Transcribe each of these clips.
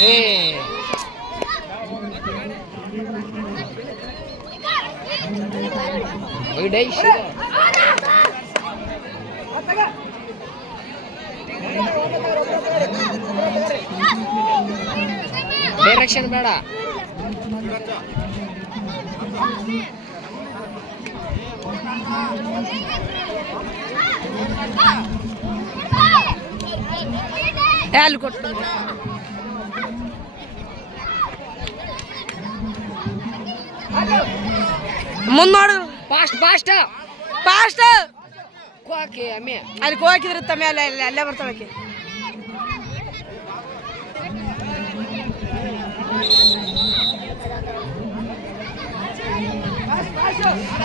ಏ ಡೈರೆಕ್ಷನ್ ಬೇಡ. ಅಲ್ಲಿ ಕೊಟ್ಟು ಮುಂದೆ ನೋಡು. ಫಾಸ್ಟ್ ಫಾಸ್ಟ್ ಫಾಸ್ಟ್ ಕೋಕೆ ಅಮ್ಮೆ ಅಲ್ಲಿ ಕೋಕಿದ್ರೆ ತಮ್ಮೆ ಅಲ್ಲೇ ಬರ್ತಾಳಕ್ಕೆ.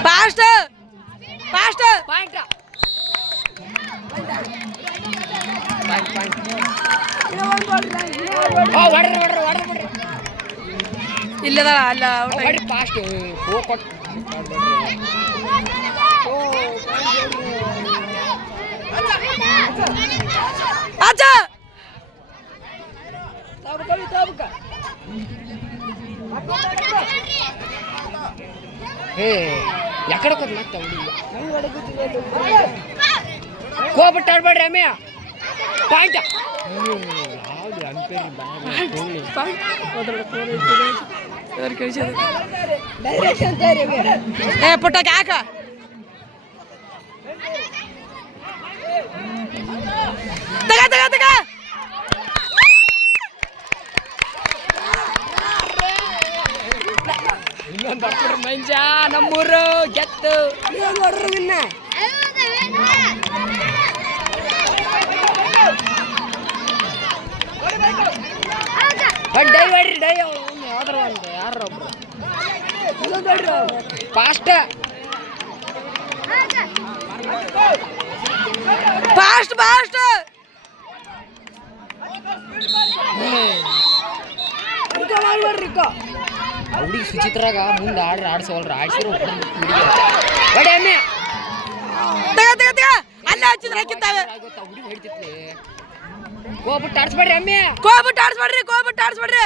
ಫಾಸ್ಟ್ ಫಾಸ್ಟ್ ಪಾಯಿಂಟ್ ಇಲ್ಲದ ಅಲ್ಲ ಫಾಸ್ಟ್ ಕೊಟ್ಟು ಅಜ್ಜ ಏ ಯಾಕಡೆ ಹೋದ್ ಮತ್ತೆ ಕೋಬಿಟ್ಟು ಆಡ್ಬೇಡ್ರಿ ಅಮ್ಮೆ ಪಾಯಿಂಟ್. ಯಾವ್ದು ಅಂಪೇರಿ ಏ ಪುಟ್ಟಕ್ಕೆ ಯಾಕ ತಗ ತಗ ತಗ ಇನ್ನೊಂದು ಬರ್ತಾರೆ ಮಂಜ ನಮ್ಮೂರು ಗೆತ್ತು ನೋಡ್ರಿ ಇನ್ನ ಡೈ ಹೊಡ್ರಿ ಡೈ ಯಾವ್ದಾರ ಒಂದು ಯಾರೊಬ್ರು ಫಾಸ್ಟ್ ಫಾಸ್ಟ್ ಫಾಸ್ಟ್ ಹುಡುಗಿ ಸುಚಿತ್ರಾಗ ಮುಂದೆ ಆಡ್ಸೋಲ್ರಿ ಆಡ್ಸಿರೋ ಹೊಡಿ ಅಮ್ಮೆ ತಗ ತಗ ತಗ ಅಲ್ಲೇ ಹಚ್ಚಿದ್ರೆ ಹಾಕಿದ್ದಾವೆ. ಹುಡುಗಿ ಹೊಡಿತಿತ್ಲಿ ಕೋಬಿಟ್ಟು ಆಡ್ಸ್ಬೇಡ್ರಿ ಅಮ್ಮೆ ಕೋಬಿಟ್ಟು ಆಡ್ಸ್ಬೇಡ್ರಿ ಕೋಬಿಟ್ಟು ಆಡ್ಸ್ಬೇಡ್ರಿ.